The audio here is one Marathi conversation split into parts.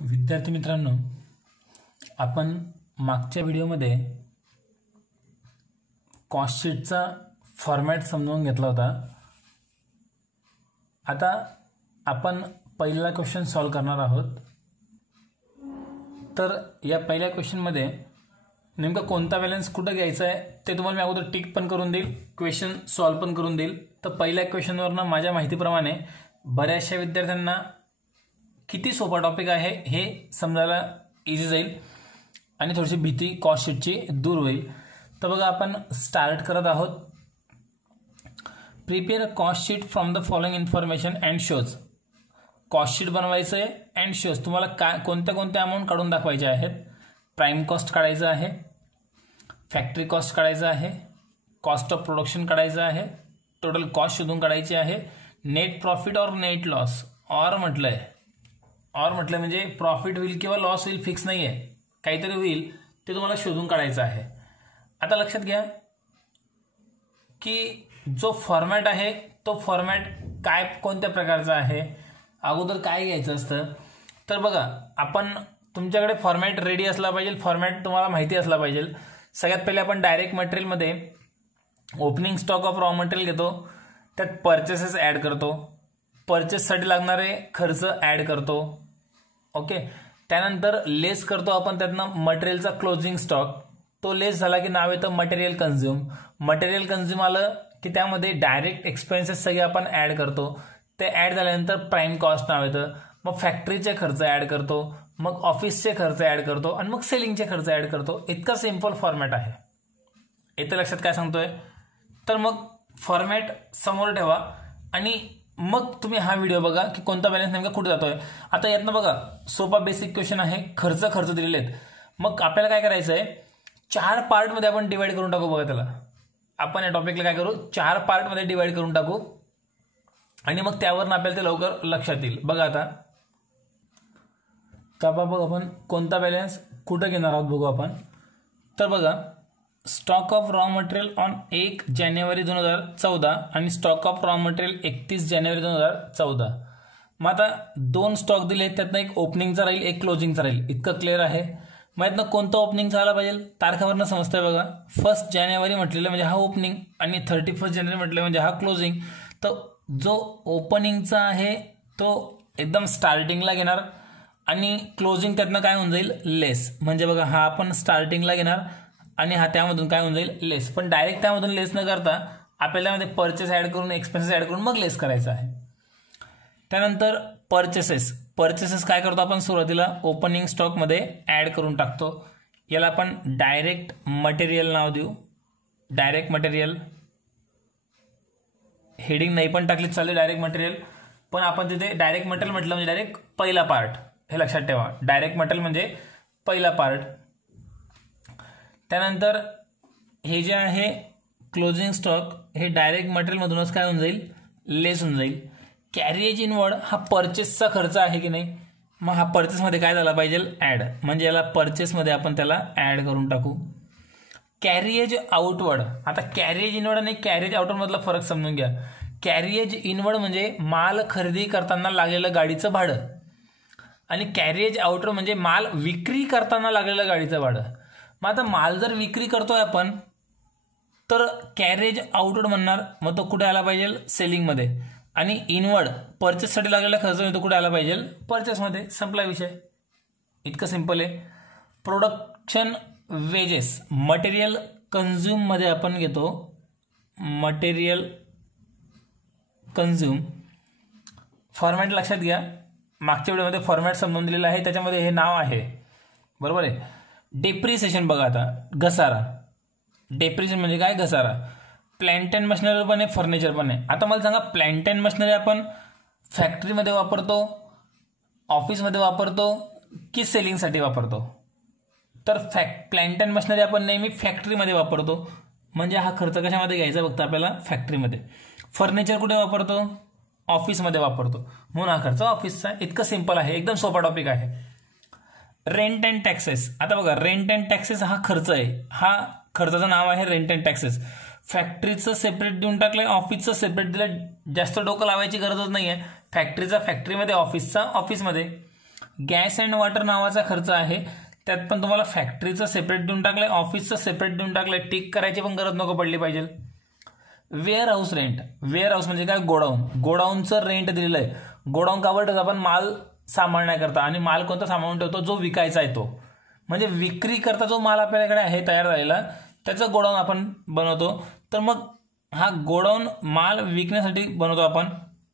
विद्यार्थी मित्रांनो, आपण मागच्या व्हिडिओमध्ये कॉस्ट शीटचा फॉर्मॅट समजून घेतला होता। आता आपण पहिला क्वेश्चन सॉल्व करणार आहोत। तर या पहिल्या क्वेश्चनमध्ये नेमका कोणता बॅलन्स कुठे घ्यायचा आहे ते तुम्हाला मी अगोदर टिक पण करून देईल, क्वेश्चन सॉल्व पण करून देईल। तर पहिल्या क्वेश्चनवरनं माझ्या माहितीप्रमाणे बऱ्याचशा विद्यार्थ्यांना किती सोपा टॉपिक आहे हे समजायला इझी जाईल आणि थोडीशी भीती कॉस्ट शीटची दूर होईल। तर बघा, आपण स्टार्ट करत आहोत। Prepare cost sheet from the following information and shows. Cost sheet बनवायचं आहे अँड शोज, तुम्हाला काय कोणत्या अमाऊंट काढून दाखवायचे आहेत। प्राइम कॉस्ट काढायचं आहे, फॅक्टरी कॉस्ट काढायचं आहे, कॉस्ट ऑफ प्रोडक्शन काढायचं आहे, टोटल कॉस्ट शोधून काढायची आहे, नेट प्रॉफिट और नेट लॉस और म्हटलंय म्हणजे प्रॉफिट होईल किंवा लॉस होईल फिक्स नाही आहे, काहीतरी होईल ते तुम्हाला शोधून काढायचं आहे। आता लक्षात घ्या की जो फॉर्मॅट आहे तो फॉर्मॅट काय कोणत्या प्रकारचा आहे, अगोदर काय घ्यायचं असतं। तर बघा, आपण तुमच्याकडे फॉर्मॅट रेडी असला पाहिजे, फॉर्मॅट तुम्हाला माहिती असला पाहिजे। सगळ्यात पहिले आपण डायरेक्ट मटेरियलमध्ये opening stock of raw material घेतो, त्यात परचेसेस ॲड करतो, परचेससाठी लागणारे खर्च ॲड करतो, ओके। त्यानंतर लेस करतो आपण त्यातनं मटेरियलचा क्लोजिंग स्टॉक, तो लेस झाला की नाव येतं मटेरियल कन्झ्युम। मटेरियल कन्झ्युम आलं की त्यामध्ये डायरेक्ट एक्सपेन्सेस सगळे आपण ॲड करतो, ते ॲड झाल्यानंतर प्राइम कॉस्ट नाव येतं, मग फॅक्टरीचे खर्च ॲड करतो, मग ऑफिसचे खर्च ॲड करतो आणि मग सेलिंगचे खर्च ॲड करतो। इतका सिंपल फॉर्मॅट आहे। इथे लक्षात काय सांगतोय, तर मग फॉर्मॅट समोर ठेवा आणि मग तुम्ही हा व्हिडिओ बघा की कोणता बॅलन्स नेमका कुठे जातोय। आता यातनं बघा, सोपा बेसिक क्वेश्चन आहे, खर्च दिलेले आहेत। मग आपल्याला काय करायचं आहे, 4 पार्टमध्ये आपण डिवाइड करून टाकू। बघा, त्याला आपण या टॉपिकला काय करू, 4 पार्टमध्ये डिवाइड करून टाकू आणि मग त्यावरून आपल्याला ते लवकर लक्षात येईल। बघा, आता बघ आपण कोणता बॅलन्स कुठं घेणार आहोत बघू आपण। तर बघा, stock of raw material on 1 जानेवारी 2014 आणि स्टॉक ऑफ रॉ मटेरियल 31 जानेवारी 2014। मग आता 2 स्टॉक दिले, त्यातनं एक ओपनिंगचा राहील, एक क्लोजिंगचा राहील, इतकं क्लिअर आहे। मग यातनं कोणतं ओपनिंग झाला पाहिजे, तारखावरनं समजतंय बघा। 1 जानेवारी म्हटलेलं म्हणजे हा ओपनिंग आणि 31 जानेवारी म्हटलं म्हणजे हा क्लोजिंग। तर जो ओपनिंगचा आहे तो एकदम स्टार्टिंगला घेणार आणि क्लोजिंग त्यातनं काय होऊन जाईल, लेस। म्हणजे बघा, हा आपण स्टार्टिंगला घेणार आणि हा त्यामधून काय होऊन जाईल, लेस। पण डायरेक्ट त्यामधून लेस न करता आपल्याला त्यामध्ये परचेस ॲड करून एक्सपेन्सेस ॲड करून मग लेस करायचं आहे। त्यानंतर परचेसेस काय करतो आपण, सुरुवातीला ओपनिंग स्टॉकमध्ये ॲड करून टाकतो। याला आपण डायरेक्ट मटेरियल नाव देऊ, डायरेक्ट मटेरियल। हेडिंग नाही पण टाकली चालेल, डायरेक्ट मटेरियल। पण आपण तिथे डायरेक्ट मटेरियल म्हटलं म्हणजे डायरेक्ट पहिला पार्ट, हे लक्षात ठेवा। डायरेक्ट मटेरियल म्हणजे पहिला पार्ट। त्यानंतर हे जे आहे क्लोजिंग स्टॉक, हे डायरेक्ट मटेरियलमधूनच काय होऊन जाईल, लेस होऊन जाईल। कॅरिएज इनवर्ड हा परचेसचा खर्च आहे की नाही, मग हा परचेसमध्ये काय झाला पाहिजे, ॲड। म्हणजे याला परचेसमध्ये आपण त्याला ॲड करून टाकू। कॅरिएज आउटवर्ड, आता कॅरिएज इनवर्ड आणि कॅरिएज आउटवर्ड मधला फरक समजून घ्या। कॅरिएज इनवर्ड म्हणजे माल खरेदी करताना लागलेलं गाडीचं भाडं आणि कॅरिएज आउटवर्ड म्हणजे माल विक्री करताना लागलेलं गाडीचं भाडं। मग आता माल जर विक्री करतोय आपण तर कॅरेज आउटवर्ड म्हणणार, मग तो कुठे आला पाहिजे, सेलिंगमध्ये। आणि इनवर्ड परचेससाठी लागलेला खर्च तो कुठे आला पाहिजे, परचेसमध्ये। संपला विषय, इतकं सिंपल आहे। प्रोडक्शन वेजेस मटेरियल कन्झ्युम मध्ये आपण घेतो, मटेरियल कन्झ्युम। फॉर्मॅट लक्षात घ्या, मागच्या व्हिडिओमध्ये फॉर्मॅट समजून दिलेला आहे, त्याच्यामध्ये हे नाव आहे, बरोबर आहे। डेप्रिसिएशन बघा, आता घसारा, डेप्रिसिएशन म्हणजे काय, घसारा। प्लांट अँड मशिनरी पण आहे, फर्निचर पण आहे। आता मला सांगा, प्लांट अँड मशिनरी आपण फॅक्टरीमध्ये वापरतो, ऑफिसमध्ये वापरतो की सेलिंगसाठी वापरतो, तर प्लांट अँड मशिनरी आपण नेहमी फॅक्टरीमध्ये वापरतो। म्हणजे हा खर्च कशामध्ये घ्यायचा बघता आपल्याला, फॅक्टरीमध्ये। फर्निचर कुठे वापरतो, ऑफिसमध्ये वापरतो, म्हणून हा खर्च ऑफिसचा। इतकं सिंपल आहे, एकदम सोपा टॉपिक आहे। रेंट अँड टॅक्सेस, आता बघा, रेंट अँड टॅक्सेस हा खर्च आहे, हा खर्चाचं नाव आहे रेंट अँड टॅक्सेस। फॅक्टरीचं सेपरेट देऊन टाकलंय, ऑफिसचं सेपरेट दिलं, जास्त डोकं लावायची गरजच नाही आहे। फॅक्टरीचा फॅक्टरीमध्ये, ऑफिसचा ऑफिसमध्ये। गॅस अँड वॉटर नावाचा खर्च आहे, त्यात पण तुम्हाला फॅक्टरीचं सेपरेट देऊन टाकलंय, ऑफिसचं सेपरेट देऊन टाकलंय, टिक करायची पण गरज नको पडली पाहिजे. Warehouse rent, warehouse म्हणजे काय, गोडाऊन, गोडाऊनचं रेंट दिलेलं आहे. गोडाऊन का ठेवतो आपण, माल सांभाळण्याकरता, आणि माल कोणता सांभाळून ठेवतो, जो विकायचा आहे तो, म्हणजे विक्री करता जो माल आपल्याकडे आहे तयार झालेला त्याचं गोडाऊन आपण बनवतो. तर मग हा गोडाऊन माल विकण्यासाठी बनवतो आपण,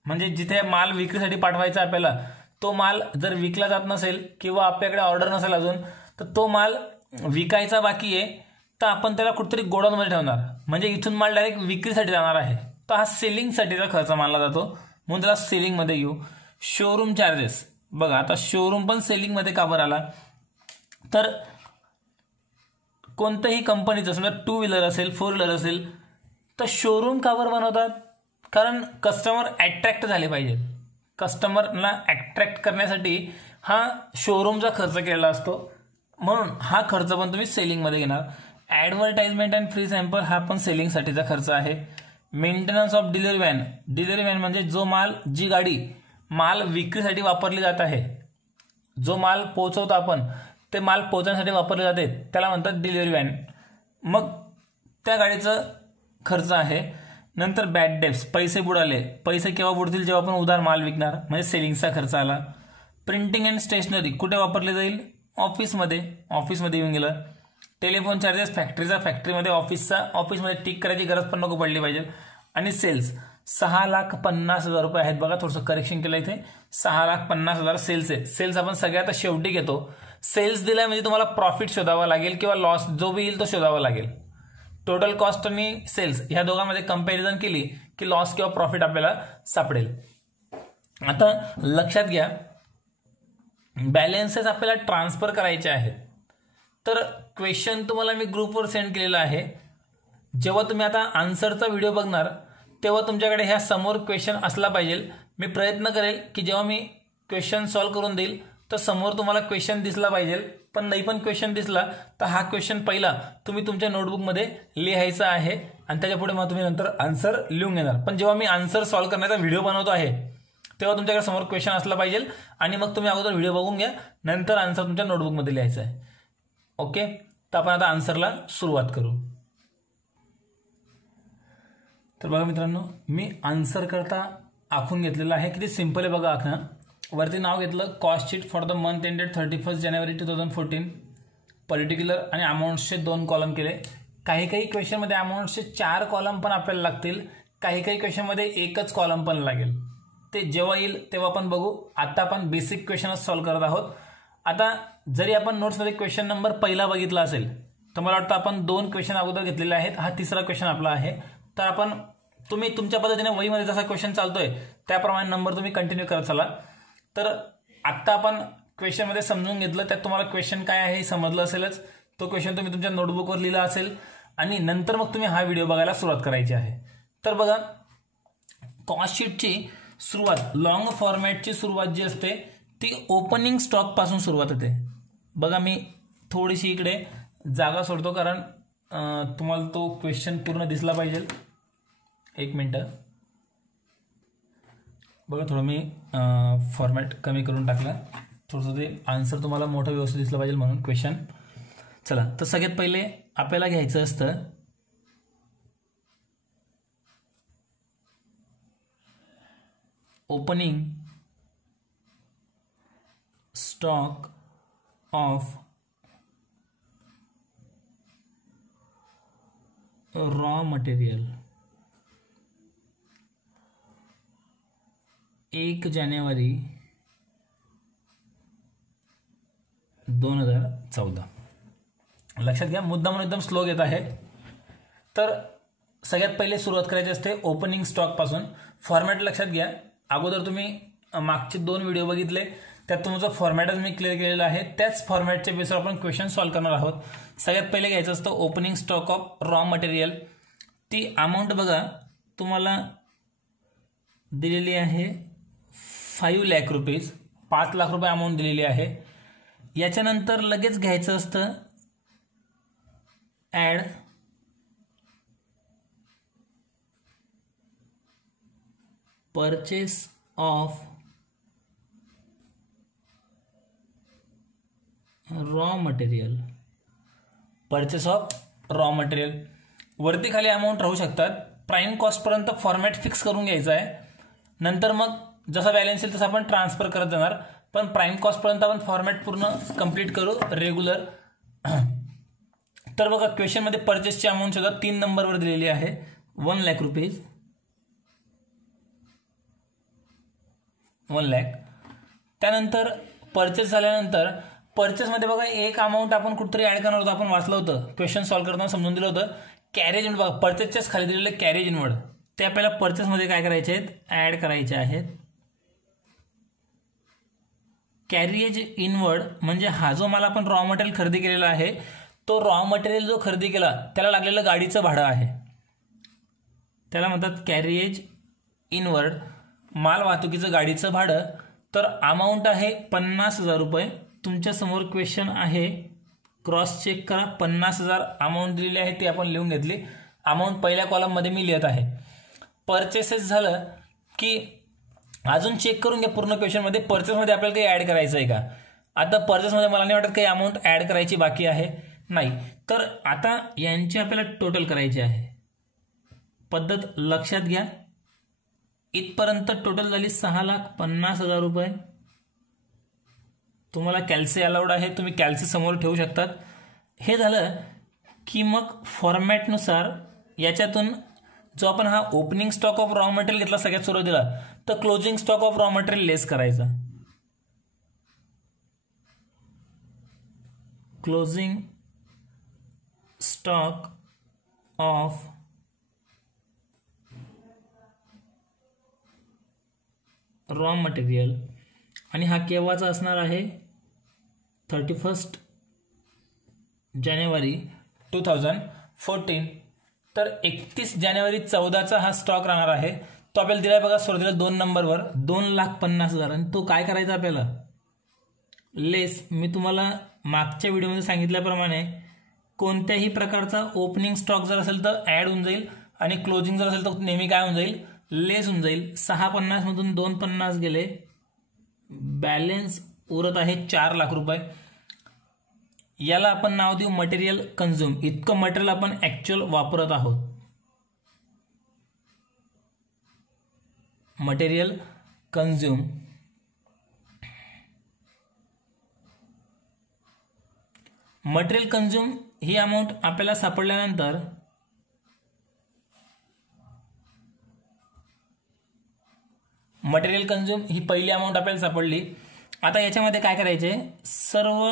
म्हणजे जिथे माल विक्रीसाठी पाठवायचा आपल्याला, तो माल जर विकला जात नसेल किंवा आपल्याकडे ऑर्डर नसेल अजून, तर तो माल विकायचा बाकी आहे, तर आपण त्याला कुठेतरी गोडाऊनमध्ये ठेवणार, म्हणजे इथून माल डायरेक्ट विक्रीसाठी जाणार आहे. तर हा सेलिंगसाठीचा खर्च मानला जातो, म्हणून त्याला सेलिंगमध्ये घेऊ. शोरूम चार्जेस, बघा आता शोरूम पण सेलिंगमध्ये का बरं आला, तर कोणत्याही कंपनीचं समजा 2 व्हीलर असेल, 4 व्हीलर असेल, तर शोरूम का बरं बनवतात, कारण कस्टमर अट्रॅक्ट झाले पाहिजे. कस्टमरला अट्रॅक्ट करण्यासाठी हा शोरूमचा खर्च केलेला असतो, म्हणून हा खर्च पण तुम्ही सेलिंगमध्ये घेणार. ॲडव्हर्टाइजमेंट अँड फ्री सॅम्पल हा पण सेलिंगसाठीचा खर्च आहे. Maintenance of delivery van, delivery van म्हणजे जो माल, जी गाडी माल विक्रीसाठी वापरली जात आहे, जो माल पोहोचवतो आपण, ते माल पोहोचण्यासाठी वापरले जाते, त्याला म्हणतात डिलिव्हरी व्हॅन. मग त्या गाडीचं खर्च आहे. नंतर बॅड डेब्ट्स, पैसे बुडाले, पैसे केव्हा बुडतील, जेव्हा आपण उधार माल विकणार, म्हणजे सेलिंगचा खर्च आला. प्रिंटिंग अँड स्टेशनरी कुठे वापरले जाईल, ऑफिसमध्ये, ऑफिसमध्ये येऊन गेलं. टेलिफोन चार्जेस फॅक्टरीचा, फॅक्टरीमध्ये, ऑफिसचा, ऑफिसमध्ये टिक करायची गरज पण नको पडली पाहिजे. आणि सेल्स 6,50,000 रुपये आहेत, बघा थोडंसं करेक्शन केलं इथे, 6,50,000 सेल्स आहे. सेल्स आपण सगळ्यात शेवटी घेतो. सेल्स दिलाय म्हणजे तुम्हाला प्रॉफिट शोधावा लागेल किंवा लॉस जो बी येईल तो शोधावा लागेल. टोटल कॉस्ट आणि सेल्स ह्या दोघांमध्ये कंपॅरिझन केली की लॉस किंवा प्रॉफिट आपल्याला सापडेल. आता लक्षात घ्या, बॅलन्सेस आपल्याला ट्रान्सफर करायचे आहेत. तर क्वेश्चन तुम्हाला मी ग्रुपवर सेंड केलेला आहे. जेव्हा तुम्ही आता आन्सरचा व्हिडिओ बघणार तेव्हा तुमच्याकडे ह्या समोर क्वेश्चन असला पाहिजे. मी प्रयत्न करेल की जेव्हा मी क्वेश्चन सॉल्व्ह करून देईल तर समोर तुम्हाला क्वेश्चन दिसला पाहिजे. पण नाही पण क्वेश्चन दिसला तर हा क्वेश्चन पहिला तुम्ही तुमच्या नोटबुकमध्ये लिहायचा आहे आणि त्याच्यापुढे मग तुम्ही नंतर आन्सर लिहून घेणार. पण जेव्हा मी आन्सर सॉल्व्ह करण्याचा व्हिडिओ बनवतो आहे तेव्हा तुमच्याकडे समोर क्वेश्चन असला पाहिजे आणि मग तुम्ही अगोदर व्हिडिओ बघून घ्या, नंतर आन्सर तुमच्या नोटबुकमध्ये लिहायचं आहे. ओके, तर आपण आता आन्सरला सुरुवात करू. तर बघा मित्रांनो, मी आन्सर करता आखून घेतलेला आहे. किती सिंपल आहे बघा आखणं. वरती नाव घेतलं cost sheet for the month ended 31 January 2014, particular आणि अमाऊंट्सचे 2 कॉलम केले. काही काही क्वेश्चनमध्ये अमाऊंट्सचे 4 कॉलम पण आपल्याला लागतील, काही काही क्वेश्चनमध्ये एकच कॉलम पण लागेल. ते जेव्हा येईल तेव्हा आपण बघू. आता आपण बेसिक क्वेश्चनच सॉल्व्ह करत आहोत. आता जरी आपण नोट्समध्ये क्वेश्चन नंबर पहिला बघितला असेल तर मला वाटतं आपण 2 क्वेश्चन अगोदर घेतलेले आहेत. हा तिसरा क्वेश्चन आपला आहे. तर आपण तुम्ही तुमच्या पद्धतीने वहीमध्ये जसा क्वेश्चन चालतोय त्याप्रमाणे नंबर तुम्ही कंटिन्यू करत चला. तर आत्ता आपण क्वेश्चनमध्ये समजून घेतलं, त्यात तुम्हाला क्वेश्चन काय आहे हे समजलं असेलच. तो क्वेश्चन तुम्ही तुमच्या नोटबुकवर लिहिला असेल आणि नंतर मग तुम्ही हा व्हिडिओ बघायला सुरुवात करायची आहे. तर बघा, कॉस्ट शीटची सुरुवात, लॉंग फॉर्मॅटची सुरुवात जी असते ती ओपनिंग स्टॉक पासून सुरुवात होते. बघा मी थोडीशी इकडे जागा सोडतो कारण तुम्हाला तो क्वेश्चन पूर्ण दिसला पाहिजे. 1 मिनिट बघा, थोडं मी फॉर्मॅट कमी करून टाकला, थोडंसं ते आन्सर तुम्हाला मोठं व्यवस्थित दिसलं पाहिजे म्हणून क्वेश्चन. चला, तर सगळ्यात पहिले आपल्याला घ्यायचं असतं opening stock of raw material 1 जानेवारी 2014. लक्षात घ्या, मुद्दा म्हणून एकदम स्लो घेत आहे. तर सगळ्यात पहिले सुरुवात करायची असते ओपनिंग स्टॉक पासून. फॉर्मॅट लक्षात घ्या, अगोदर तुम्ही मागचे 2 व्हिडिओ बघितले त्यात तुमचं फॉर्मॅटच मी क्लिअर केलेलं आहे. त्याच फॉर्मॅटच्या बेसवर आपण क्वेश्चन सॉल्व्ह करणार आहोत. सगळ्यात पहिले घ्यायचं असतं opening stock of raw material. ती अमाऊंट बघा तुम्हाला दिलेली आहे 5 लाख रुपीज, 5 लाख रुपये अमाऊंट दिलेली आहे. याच्यानंतर लगेच घ्यायचं असतं add purchase of raw material, purchase of raw material, वरती खाली अमाऊंट राहू शकतात. प्राईम कॉस्टपर्यंत फॉर्मॅट फिक्स करून घ्यायचं आहे. नंतर मग जसा बॅलन्स येईल तसं आपण ट्रान्सफर करत जाणार. पण प्राईम कॉस्टपर्यंत आपण फॉर्मॅट पूर्ण कंप्लीट करू रेग्युलर. तर बघा क्वेश्चनमध्ये परचेसची अमाऊंट सुद्धा 3 नंबरवर दिलेली आहे, 1 लाख रुपीज, 1 लाख. त्यानंतर परचेस झाल्यानंतर परचेसमध्ये बघा एक अमाऊंट आपण कुठेतरी ऍड करणार होतो, आपण वाचलं होतं, क्वेश्चन सॉल्व्ह करताना समजून दिलं होतं. कॅरेज इनवर्ड बघा, परचेसच्याच खाली दिलेले कॅरेज इनवर्ड, ते आपल्याला परचेसमध्ये काय करायचे आहेत, ऍड करायचे आहेत. कॅरेज इनवर्ड म्हणजे हा जो मला आपण रॉ मटेरियल खरेदी केलेला आहे, तो रॉ मटेरियल जो खरेदी केला त्याला लागलेलं गाडीचं भाडं आहे, त्याला म्हणतात कॅरेज इनवर्ड, माल वाहतुकीचं गाडीचं भाडं. तर अमाऊंट आहे 50,000 रुपये. तुमच्या समोर क्वेश्चन आहे, क्रॉस चेक करा. 50,000 अमाऊंट दिलेली आहे, ती आपण लिहून घेतली. अमाऊंट पहिल्या कॉलममध्ये मी लिहित आहे. परचेसेस झालं की अजून चेक करून घ्या पूर्ण क्वेश्चनमध्ये परचेसमध्ये आपल्याला काही ॲड करायचं आहे का. आता परचेसमध्ये मला नाही वाटत काही अमाऊंट ॲड करायची बाकी आहे, नाही. तर आता यांची आपल्याला टोटल करायची आहे. पद्धत लक्षात घ्या. इथपर्यंत टोटल झाली 6,50,000 रुपये. तुम्हाला कॅल्सी अलाउड आहे, तुम्ही कॅल्सी समोर ठेवू शकतात. हे झालं की मग फॉर्मॅटनुसार याच्यातून जो आपण हा opening stock of raw material घेतला सगळ्यात सुरुवातीला, तर closing stock of raw material less करायचा. Closing stock of raw material, आणि हा केव्हाचा असणार आहे, 31 जानेवारी 2014. तर 31 जानेवारी 14चा हा स्टॉक राहणार आहे. तो आपल्याला दिलाय बघा सुरुवातीला 2 नंबरवर 2,50,000. आणि तो काय करायचा आपल्याला, लेस. मी तुम्हाला मागच्या व्हिडिओमध्ये सांगितल्याप्रमाणे कोणत्याही प्रकारचा ओपनिंग स्टॉक जर असेल तर ॲड होऊन जाईल, आणि क्लोजिंग जर असेल तर नेहमी काय होऊन जाईल, लेस होऊन जाईल. 650 मधून 250 गेले, बॅलन्स उरत आहे 4 लाख रुपये. याला आपण नाव देऊ मटेरियल कन्झ्युम. इतकं मटेरियल आपण ऍक्च्युअल वापरत आहोत. Material consume. मटेरियल कन्झ्युम ही अमाऊंट आपल्याला सापडल्यानंतर मटेरियल कन्झ्युम ही पहिली अमाऊंट आपल्याला सापडली. आता याच्यामध्ये काय करायचे, सर्व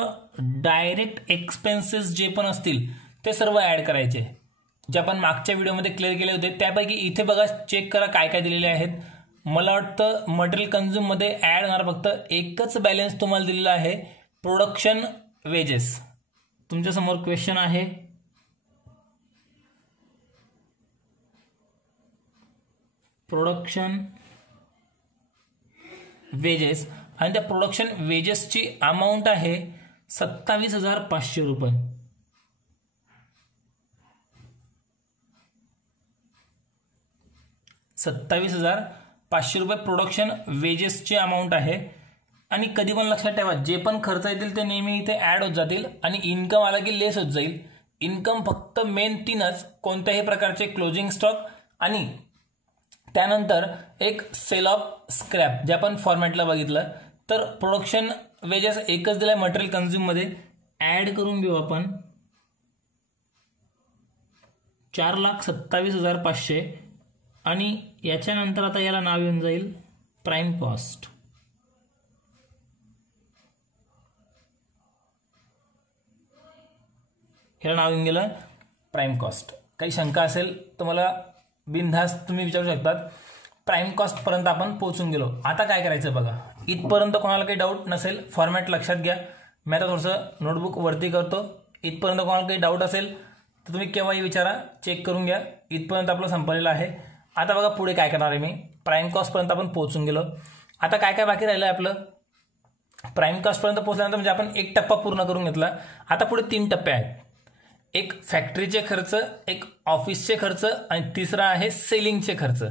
डायरेक्ट एक्सपेन्सेस जे पण असतील ते सर्व ॲड करायचे, जे आपण मागच्या व्हिडिओमध्ये क्लिअर केले होते. त्यापैकी इथे बघा चेक करा काय काय दिलेले आहेत. मला वाटतं मटेरियल कन्झ्युममध्ये ॲड होणार फक्त एकच बॅलन्स तुम्हाला दिलेला आहे, प्रोडक्शन वेजेस. तुमच्यासमोर क्वेश्चन आहे, प्रोडक्शन वेजेस, आणि त्या प्रोडक्शन वेजेसची अमाऊंट आहे 27,500 रुपये. 27,500 रुपये प्रोडक्शन वेजेसची अमाऊंट आहे. आणि कधी पण लक्षात ठेवा, जे पण खर्च येतील ते नेहमी इथे ॲड होत जातील, आणि इन्कम आला की लेस होत जाईल. इन्कम फक्त मेन 3च, कोणत्याही प्रकारचे क्लोजिंग स्टॉक, आणि त्यानंतर एक सेल ऑफ स्क्रॅप, जे आपण फॉर्मॅटला बघितलं. तर प्रोडक्शन वेजेस एकच दिलाय मटेरियल कन्झ्युममध्ये, ॲड करून घेऊ आपण 4,27,500. आणि याच्यानंतर आता याला नाव येऊन जाईल प्राईम कॉस्ट. याला नाव येऊन गेलं प्राईम कॉस्ट. काही शंका असेल तर मला बिनधास्त तुम्ही विचारू शकतात. प्राईम कॉस्ट पर्यंत आपण पोहोचून गेलो. आता काय करायचं बघा, इथपर्यंत कोणाला काही डाऊट नसेल, फॉर्मॅट लक्षात घ्या. मी आता थोडंसं नोटबुक वरती करतो. इथपर्यंत कोणाला काही डाऊट असेल तर तुम्ही केव्हाही विचारा, चेक करून घ्या. इथपर्यंत आपलं संपलेलं आहे. आता बघा पुढे काय करणार आहे मी. प्राईम कॉस्टपर्यंत आपण पोहोचून गेलो. आता काय काय बाकी राहिलं आहे आपलं, प्राईम कॉस्टपर्यंत पोहोचल्यानंतर म्हणजे आपण एक टप्पा पूर्ण करून घेतला. आता पुढे 3 टप्पे आहेत. एक फॅक्टरीचे खर्च, एक ऑफिसचे खर्च, आणि तिसरा आहे सेलिंगचे खर्च.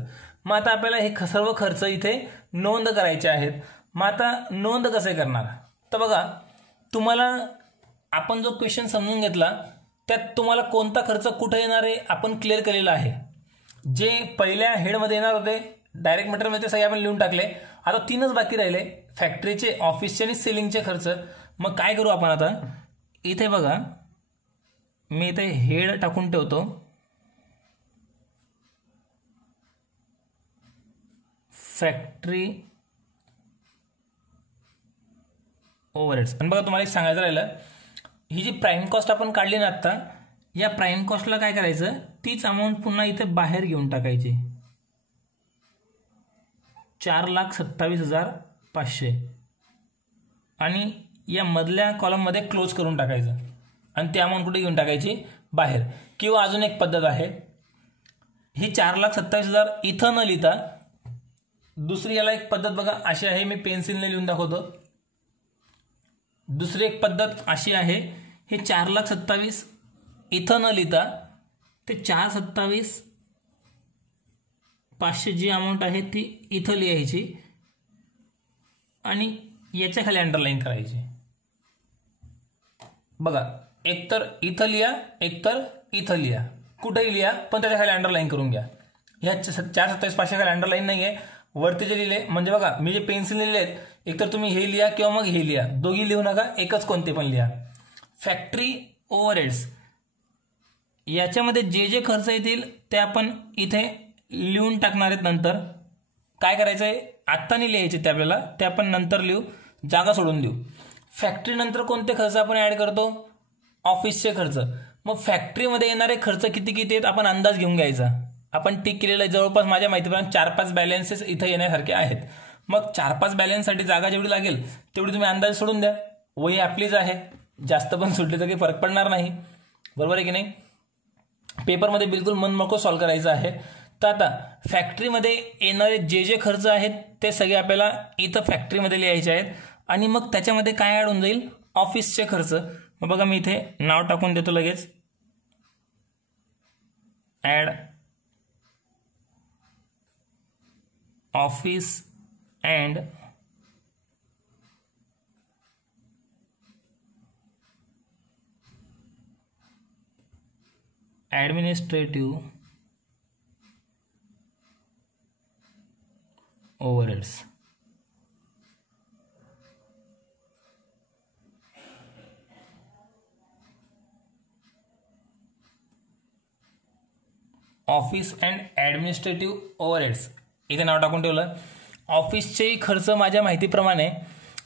मग आता आपल्याला हे सर्व खर्च इथे नोंद करायचे आहेत. मग आता नोंद कसे करणार, तर बघा तुम्हाला आपण जो क्वेश्चन समजून घेतला त्यात तुम्हाला कोणता खर्च कुठे येणार आहे आपण क्लिअर केलेला आहे. जे पहिल्या हेडमध्ये येणार होते डायरेक्ट मटेरियलमध्ये सगळे आपण लिहून टाकले. आता 3च बाकी राहिले, फॅक्टरीचे, ऑफिसचे आणि सेलिंगचे खर्च. मग काय करू आपण आता, इथे बघा मी इथे हेड टाकून ठेवतो, फॅक्टरी ओव्हरहेड्स. आणि बघा तुम्हाला एक सांगायचं राहिलं, ही जी प्राईम कॉस्ट आपण काढली ना आत्ता, या प्राईम कॉस्टला काय करायचं, तीच अमाऊंट पुन्हा इथे बाहेर घेऊन टाकायची, 4,27,500 आणि या मधल्या कॉलममध्ये क्लोज करून टाकायचं आणि ती अमाऊंट कुठे घेऊन टाकायची, बाहेर. किंवा अजून एक पद्धत आहे, ही 4,27,000 इथं न लिहिता दुसरी याला एक पद्धत बघा अशी आहे, मी पेन्सिलने लिहून दाखवतो. दुसरी एक पद्धत अशी आहे, हे 4,27,000 इथं न लिहिता ते 4,27,500 जी अमाऊंट आहे ती इथं लिहायची आणि याच्या खाली अंडरलाईन करायची. बघा एकतर इथं लिहा, एकतर इथं लिहा, कुठेही लिहा, पण त्याच्या खाली अंडरलाईन करून घ्या. ह्या 4,27,500 खाली अंडरलाईन नाही आहे, वरती जे लिहिले, म्हणजे बघा मी जे पेन्सिल लिहिलेत, एकतर तुम्ही हे लिहा किंवा मग हे लिहा, दोघी लिहू नका, एकच कोणते पण लिहा. फॅक्टरी ओव्हरहेड्स याच्यामध्ये जे जे खर्च येतील ते आपण इथे लिहून टाकणार आहेत. नंतर काय करायचं आहे, आत्ता नाही लिहायचे ते आपल्याला, ते आपण नंतर लिहू, जागा सोडून देऊ. फॅक्टरी नंतर कोणते खर्च आपण ऍड करतो, ऑफिसचे खर्च. मग फॅक्टरीमध्ये येणारे खर्च किती किती आहेत आपण अंदाज घेऊन घ्यायचा. आपण टिक केलेलं आहे, जवळपास माझ्या माहितीप्रमाणे 4-5 बॅलन्सेस इथं येण्यासारखे आहेत. मग 4-5 बॅलन्ससाठी जागा जेवढी लागेल तेवढी तुम्ही अंदाज सोडून द्या. वही आपलीच आहे, जास्त पण सुटली तर काही फरक पडणार नाही, बरोबर आहे की नाही. पेपरमध्ये बिलकुल मन मोकळं सॉल्व्ह करायचं आहे. तर आता फॅक्टरीमध्ये येणारे जे जे खर्च आहेत ते सगळे आपल्याला इथं फॅक्टरीमध्ये लिहायचे आहेत आणि मग त्याच्यामध्ये काय ॲड होऊन जाईल, ऑफिसचे खर्च. मग बघा मी इथे नाव टाकून देतो लगेच, add office and administrative overheads. Office and administrative overheads इथे नाव टाकून ठेवलं. ऑफिसचेही खर्च माझ्या माहितीप्रमाणे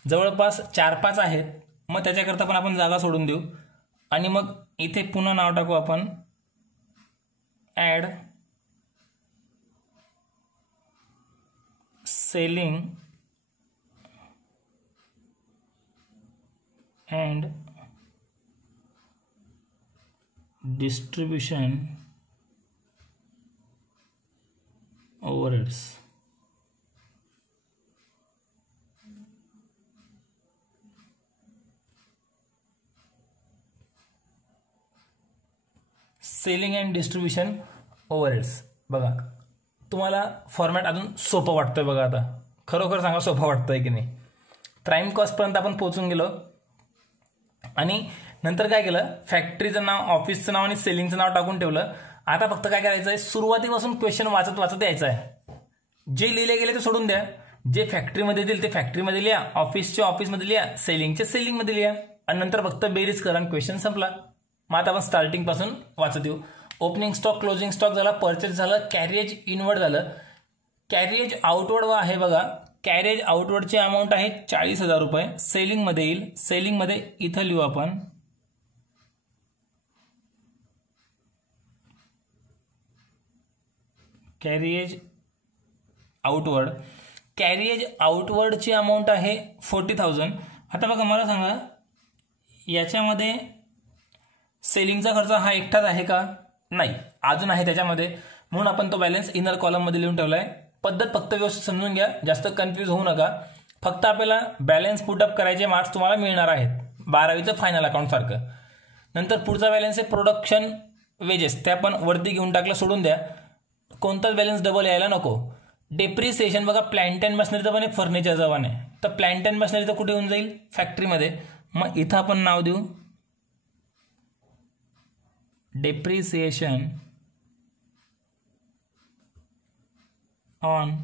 जवळपास 4-5 आहेत, मग त्याच्याकरता पण आपण जागा सोडून देऊ आणि मग इथे पुन्हा नाव टाकू आपण, add selling and distribution overheads. Selling and distribution overheads. बघा तुम्हाला फॉर्मॅट अजून सोपं वाटतंय बघा, आता खरोखर सांगा सोपं वाटतंय की नाही. प्राईम कॉस्टपर्यंत आपण पोहोचून गेलो आणि नंतर काय केलं, फॅक्टरीचं नाव, ऑफिसचं नाव आणि सेलिंगचं नाव टाकून ठेवलं. आता फक्त काय करायचं आहे, सुरुवातीपासून क्वेश्चन वाचत वाचत यायचं आहे. जे लिहिले गेले ते सोडून द्या, जे फॅक्टरीमध्ये येतील ते फॅक्टरीमध्ये लिहा, ऑफिसचे ऑफिसमध्ये लिहा, सेलिंगचे सेलिंगमध्ये लिहा आणि नंतर फक्त बेरीज करा आणि क्वेश्चन संपला. मग आता आपण स्टार्टिंग पासून वाचत येऊ. ओपनिंग स्टॉक, क्लोजिंग स्टॉक झाला, परचेस झालं, कॅरिएज इनवर्ड झालं. कॅरिएज आउटवर्ड आहे बघा, कॅरिएज आउटवर्डची अमाऊंट आहे 40,000 रुपये. सेलिंगमध्ये येईल, सेलिंगमध्ये इथं लिहू आपण कॅरिएज आउटवर्ड. कॅरिएज आउटवर्डची अमाऊंट आहे 40,000. आता बघा मला सांगा, याच्यामध्ये सेलिंगचा खर्च हा एकटाच आहे का, नाही, अजून आहे त्याच्यामध्ये, म्हणून आपण तो बॅलन्स इनर कॉलममध्ये लिहून ठेवलाय. पद्धत फक्त व्यवस्थित समजून घ्या, जास्त कन्फ्यूज होऊ नका. फक्त आपल्याला बॅलन्स पुटअप करायचे मार्क्स तुम्हाला मिळणार आहेत 12वीचं फायनल अकाउंट सारखं. नंतर पुढचा बॅलन्स आहे प्रोडक्शन वेजेस, ते आपण वरती घेऊन टाकलं, सोडून द्या, कोणताच बॅलन्स डबल यायला नको. डेप्रिसिएशन बघा, प्लांट अँड मशिनरीचं पण आहे, फर्निचरचं पण आहे. तर प्लांट अँड मशिनरीचं कुठे होऊन जाईल, फॅक्टरीमध्ये. मग इथं आपण नाव देऊ depreciation on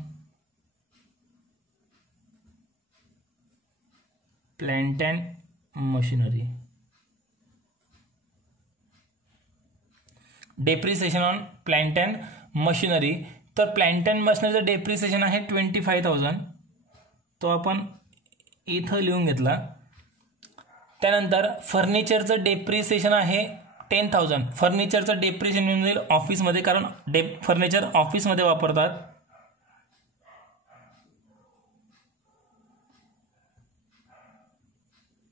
plant and machinery. Depreciation on plant and machinery. तर प्लांट अँड मशिनरीचं डेप्रिसिएशन आहे 25,000. तो आपण इथं लिहून घेतला. त्यानंतर फर्निचरचं डेप्रिसिएशन आहे 10,000. फर्निचरचं डेप्रिसिएशन येऊन जाईल ऑफिसमध्ये, कारण फर्निचर ऑफिसमध्ये वापरतात.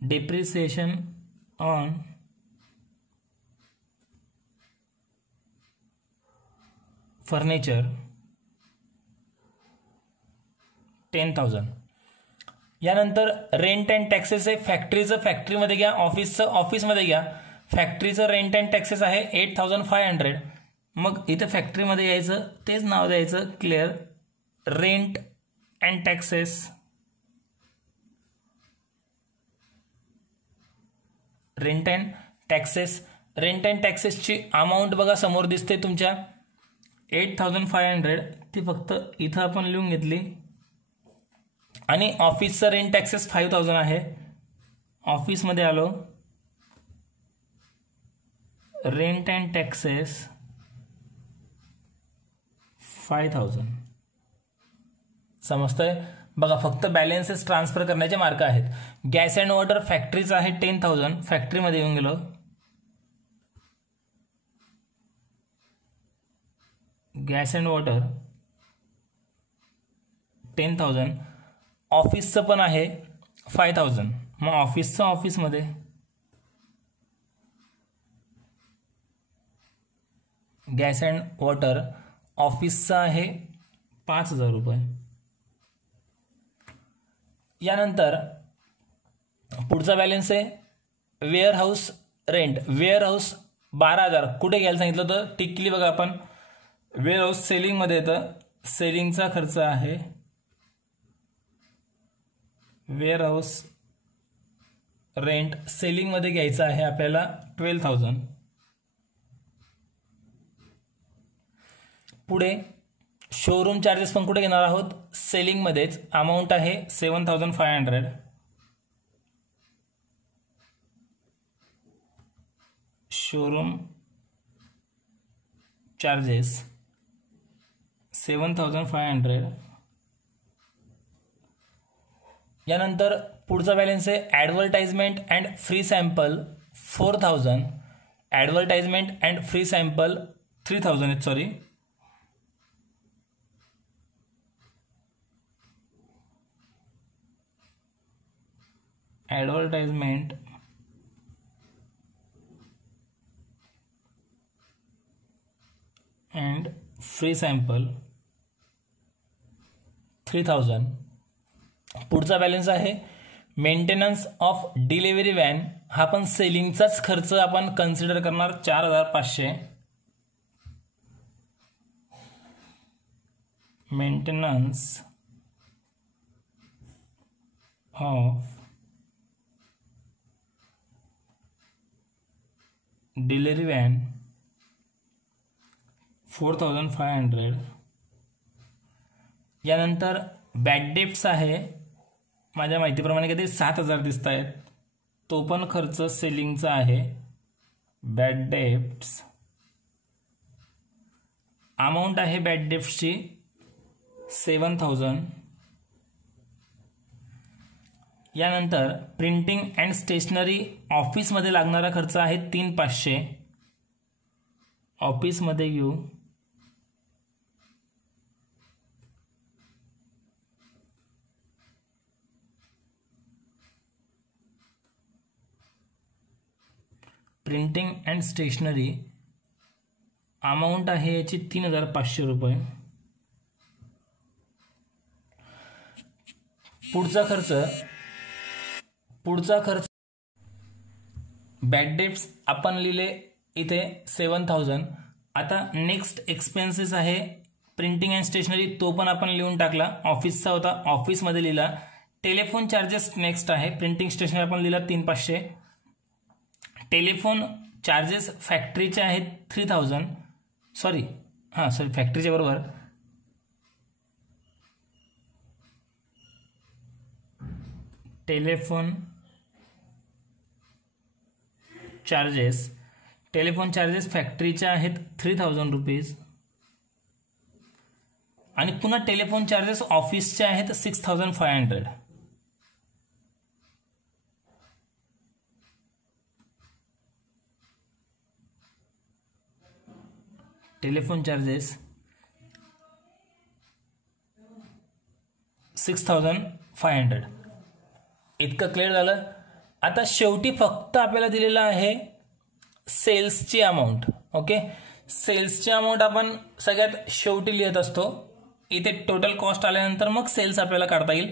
Depreciation on furniture 10,000. यानंतर रेंट अँड टॅक्सेस आहे. फॅक्टरीचं फॅक्टरीमध्ये घ्या, ऑफिसचं ऑफिसमध्ये घ्या. फॅक्टरीचं रेंट अँड टॅक्सेस आहे 8,500. मग इथं फॅक्टरीमध्ये यायचं, तेच नाव द्यायचं clear, rent and taxes. Rent and taxes. Rent and टॅक्सेसची अमाऊंट बघा समोर दिसते तुमच्या 8,500. ती फक्त इथं आपण लिहून घेतली. आणि ऑफिसचं रेंट टॅक्सेस 5,000 आहे. ऑफिसमध्ये आलो, रेंट अँड टॅक्सेस 5,000. समजतंय? बघा फक्त बॅलन्सेस ट्रान्सफर करण्याचे मार्ग आहेत. गॅस अँड वॉटर फॅक्टरीचं आहे 10,000. फॅक्टरीमध्ये येऊन गेलो. Gas and water 10,000. ऑफिसचं पण आहे 5,000. मग ऑफिसचं ऑफिसमध्ये, गॅस अँड वॉटर ऑफिसचं आहे 5,000 रुपये. यानंतर पुढचा बॅलन्स आहे warehouse rent. Warehouse 12,000. कुठे घ्यायला सांगितलं होतं? टिकली बघा आपण. वेअर हाऊस सेलिंगमध्ये येतं. सेलिंगचा खर्च आहे. वेअर हाऊस रेंट सेलिंगमध्ये घ्यायचं आहे आपल्याला 12,000. पुढे शोरूम चार्जेस पण कुठे घेणार आहोत? सेलिंगमध्येच. अमाऊंट आहे 7,500. Showroom charges 7,500. यानंतर पुढचा बॅलन्स आहे advertisement and free sample 4,000. Advertisement and free sample 3,000 आहेत. Sorry, advertisement and free sample 3,000. पुढचा बॅलन्स आहे मेंटेनन्स ऑफ डिलिव्हरी व्हॅन. हा पण सेलिंगचाच खर्च आपण कन्सिडर करणार 4,500. Maintenance of delivery van 4,500. यानंतर बॅड डेप्ट्स आहे. माझ्या माहितीप्रमाणे किती 7,000 दिसत आहेत. तो पण खर्च सेलिंगचा आहे. बॅड डेप्ट्स अमाऊंट आहे बॅड डेप्ट्सची 7,000. यानंतर प्रिंटिंग अँड स्टेशनरी ऑफिसमध्ये लागणारा खर्च आहे 3,500. ऑफिसमध्ये घेऊ. प्रिंटिंग अँड स्टेशनरी अमाऊंट आहे याची 3,500 रुपये. पुढचा खर्च बॅड डेप्ट्स आपण लिहिले इथे 7,000. आता नेक्स्ट एक्सपेन्सेस आहे प्रिंटिंग अँड स्टेशनरी. तो पण आपण लिहून टाकला. ऑफिसचा होता, ऑफिसमध्ये लिहिला. टेलिफोन चार्जेस नेक्स्ट आहे. प्रिंटिंग स्टेशनरी आपण लिहिला 3,500. टेलिफोन चार्जेस फॅक्टरीचे आहेत 3000, सॉरी फॅक्टरीच्या बरोबर टेलिफोन चार्जेस फॅक्टरीचे आहेत 3000 रुपीज आणि पुन्हा टेलिफोन चार्जेस ऑफिसचे आहेत 6500. Telephone charges 6500. इतकं क्लिअर झालं. आता शेवटी फक्त आपल्याला दिलेलं आहे सेल्सची अमाऊंट. ओके, सेल्सची अमाऊंट आपण सगळ्यात शेवटी लिहित असतो. इथे टोटल कॉस्ट आल्यानंतर मग सेल्स आपल्याला काढता येईल.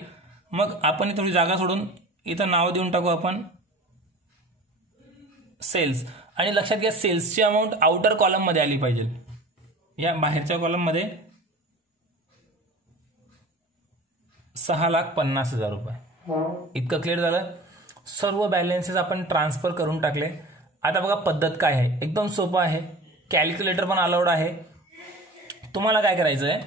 मग आपण थोडी जागा सोडून इथं नाव देऊन टाकू आपण सेल्स. आणि लक्षात घ्या सेल्सची अमाऊंट आउटर कॉलम मध्ये आली पाहिजे. या बाहेरच्या कॉलम मध्ये 6,50,000 रुपये. इतकं क्लिअर झालं. सर्व बॅलन्सेस आपण ट्रान्सफर करून टाकले. आता बघा पद्धत काय आहे, एकदम सोपं आहे. कॅल्क्युलेटर पण अलाउड आहे. तुम्हाला काय करायचं आहे,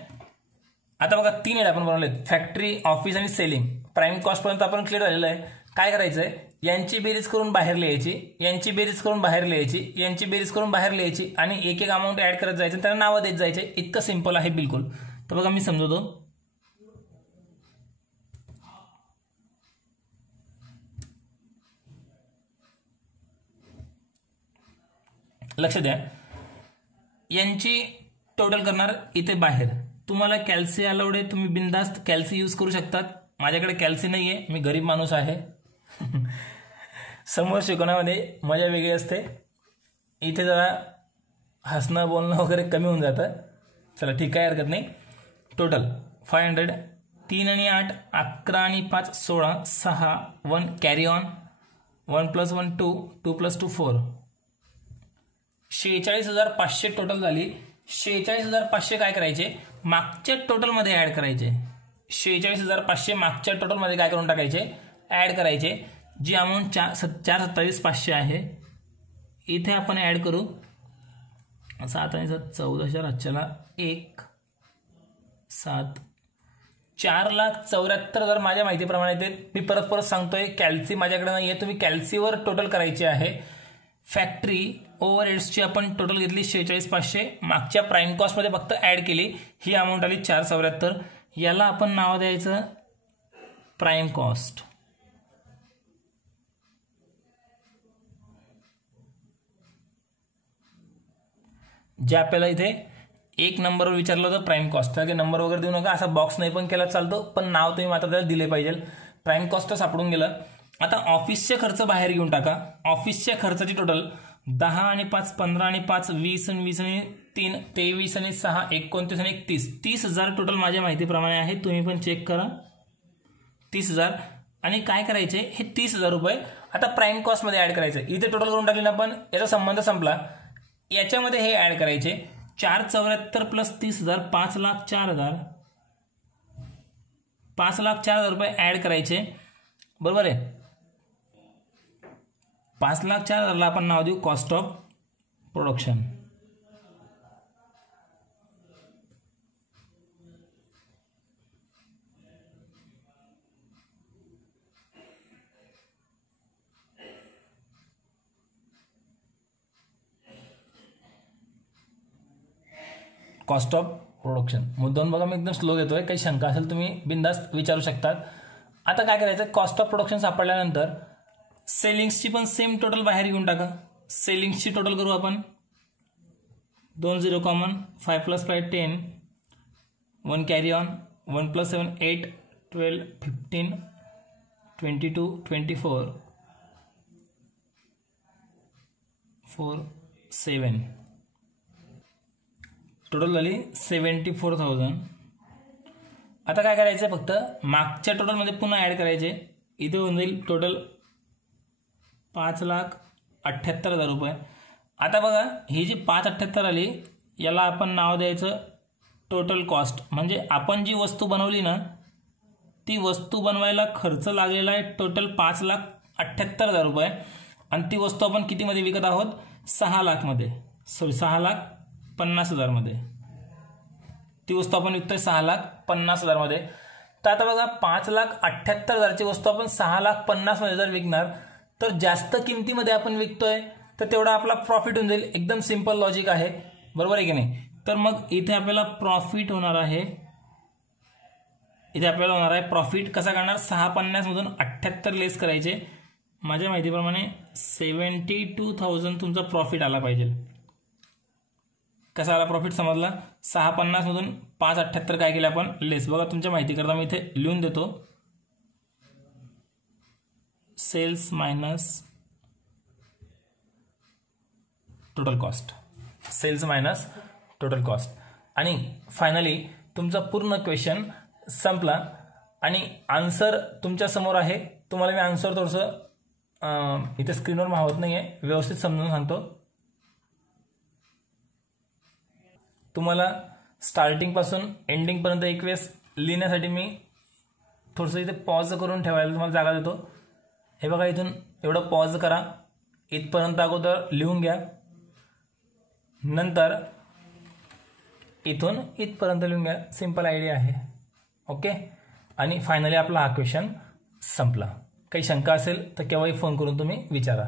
आता बघा 3 वेळा आपण बनवले, फॅक्टरी, ऑफिस आणि सेलिंग. प्राइम कॉस्ट पर्यंत आपण क्लिअर झालेलं आहे. काय करायचं आहे, यांची बेरीज करून बाहेर लिहायची, यांची बेरीज करून बाहेर लिहायची, यांची बेरीज करून बाहेर लिहायची आणि एक एक अमाऊंट ऍड करत जायचं, त्यांना नावं देत जायचे. इतकं सिंपल आहे बिलकुल. तर बघा मी समजवतो. लक्ष द्या, यांची टोटल करणार इथे बाहेर. तुम्हाला कॅल्सी अलाउड आहे, तुम्ही बिनधास्त कॅल्सी यूज करू शकतात. माझ्याकडे कॅल्सी नाही आहे, मी गरीब माणूस आहे. समोर शिकवण्यामध्ये मजा वेगळी असते. इथे जरा हसणं बोलणं वगैरे कमी होऊन जातं. चला ठीक आहे, हरकत नाही. टोटल 500, 3 आणि 8 11 आणि 5 16, 6 1 कॅरी ऑन, 1 + 1 2, 2 + 2 4, 46,500 टोटल झाली. 46,500 काय करायचे, मागच्या टोटलमध्ये ऍड करायचे. 46,500 मागच्या टोटलमध्ये काय करून टाकायचे, ऍड करायचे. जी अमाऊंट 4,27,500 आहे इथे आपण ऍड करू. 7 आणि 7 14,000, अच्छाला 1 7 4,74,000 माझ्या माहितीप्रमाणे ते. मी परत सांगतोय, कॅल्सी माझ्याकडे नाही आहे, तुम्ही कॅल्सीवर टोटल करायची आहे. फॅक्टरी ओव्हरहेड्सची आपण टोटल घेतली 46,500, मागच्या प्राइम कॉस्टमध्ये फक्त ऍड केली, ही अमाऊंट आली 4,74,000. याला आपण नाव द्यायचं प्राइम कॉस्ट. जे आपल्याला इथे 1 नंबरवर विचारलं होतं प्राइम कॉस्ट. त्याचे नंबर वगैरे देऊ नका, असा बॉक्स नाही पण केला चालतो, पण नाव तुम्ही मात्र त्याला दिले पाहिजे. प्राइम कॉस्ट सापडून गेलं. आता ऑफिसचे खर्च बाहेर घेऊन टाका. ऑफिसच्या खर्चाची टोटल 10 आणि 5 15 आणि 5 20 आणि 20 आणि 3 23 आणि 6 29 आणि 31, 30,000 टोटल माझ्या माहितीप्रमाणे आहे. तुम्ही पण चेक करा. 30,000. आणि काय करायचे, हे 30,000 रुपये आता प्राइम कॉस्ट मध्ये ऍड करायचे. इथे टोटल करून टाकले ना आपण, याचा संबंध संपला. याच्यामध्ये हे ऍड करायचे. 4,74,000 + 30,000 5,04,000, 5,04,000 रुपये ऍड करायचे. बरोबर आहे. 5,04,000 आपण नाव देऊ cost of production. Cost of production. मुद्दाम बघा मी एकदम स्लो घेतोय, काही शंका असेल तुम्ही बिनधास्त विचारू शकतात. आता काय करायचं, कॉस्ट ऑफ प्रोडक्शन सापडल्यानंतर सेलिंग्सची पण सेम टोटल बाहेर घेऊन टाका. सेलिंग्सची टोटल करू आपण. 2 0 कॉमन, 5 + 5 10, 1 कॅरी ऑन, 1 + 7 8 12 15 22 24 4 7, टोटल झाली 74,000. आता काय करायचं, फक्त मागच्या टोटलमध्ये पुन्हा ऍड करायचे. इथे होऊन जाईल टोटल 5,78,000 रुपये. आता बघा ही जी 5,78,000 आली, याला आपण नाव द्यायचं टोटल कॉस्ट. म्हणजे आपण जी वस्तू बनवली ना, ती वस्तू बनवायला खर्च लागलेला आहे टोटल 5,78,000 रुपये. आणि ती वस्तू आपण कितीमध्ये विकत आहोत? 6 लाखमध्ये, सॉरी 6,50,000 ती वस्तू आपण विकतोय 6,50,000 तर आता बघा 5,78,000ची वस्तू आपण 6,50,000 जर विकणार तर जास्त किमतीमध्ये आपण विकतोय तर तेवढा आपला प्रॉफिट होऊन जाईल. एकदम सिंपल लॉजिक आहे, बरोबर आहे की नाही? तर मग इथे आपल्याला प्रॉफिट होणार आहे, इथे आपल्याला होणार आहे प्रॉफिट. कसा करणार? 650 मधून 78 लेस करायचे. माझ्या माहितीप्रमाणे 72,000 तुमचा प्रॉफिट आला पाहिजे. कसा आला प्रॉफिट समजला? 650 मधून 578 काय केलं आपण? लेस. बघा तुमच्या माहिती करता मी इथे लिहून देतो, sales minus total cost, sales minus total cost. आणि फायनली तुमचा पूर्ण क्वेश्चन संपला आणि आन्सर तुमच्या समोर आहे. तुम्हाला मी आन्सर थोडंसं इथे स्क्रीनवर मावत नाही आहे, व्यवस्थित समजून सांगतो. तुम्हाला स्टार्टिंगपासून एंडिंगपर्यंत एक वेळेस लिहिण्यासाठी मी थोडंसं इथे पॉज करून ठेवायला तुम्हाला जागा देतो. हे बघा इथून एवढं पॉज करा, इथपर्यंत अगोदर लिहून घ्या, नंतर इथून इथपर्यंत लिहून घ्या. सिंपल आयडिया आहे. ओके. आणि फायनली आपला हा क्वेश्चन संपला. काही शंका असेल तर केव्हाही फोन करून तुम्ही विचारा.